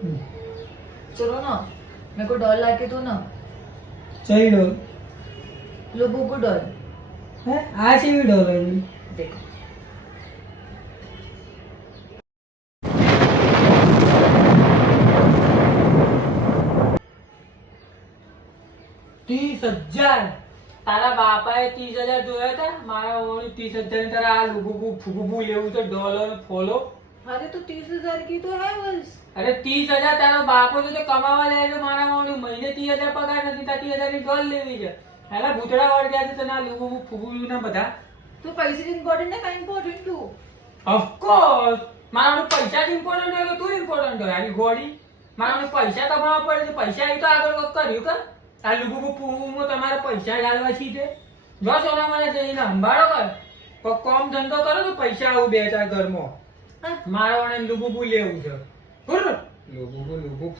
चलो ना, मेरे को डॉल लाके दो ना। सही डॉल लोगों को डॉल है आज ही भी डॉल है देखो। तीस हजार તારા બાપાએ 30,000 જોયા હતા મારા ઓળી 30,000 તારા આ લુગુ ફુગુ લેવું છે ડોલર ફોલો अरे तो 30,000 की तो है बस। અરે 30,000 તારો બાપો તો કમાવા લે છે મારા ઓળી મહિને 30,000 પગાર નથી 30,000 ની ડોલ લેવી છે હેલા ભૂતડા વળ ગયા છે તને આ લુગુ ફુગુ ના બધા तो पैसे इम्पोर्टेंट है, मैं इम्पोर्टेंट हूँ। ઓફ કોર્સ મારા પૈસા ઇમ્પોર્ટન્ટ હોય તું ઇમ્પોર્ટન્ટ હોય આની ગોડી મારા પૈસા કમાવા પડે છે પૈસા આવી તો આગળ કોક કર્યું કર આ લુગુ ફુગુમાં તમારે પૈસા ડાલવા છે જો સોના મને જઈને સંભાળો કર કોક કામ ધંધો કરો તો પૈસા આવું બે ચાર ઘરમાં हाँ, મારા વાળાને લુગુ લેવું છે બરોબર લુગુ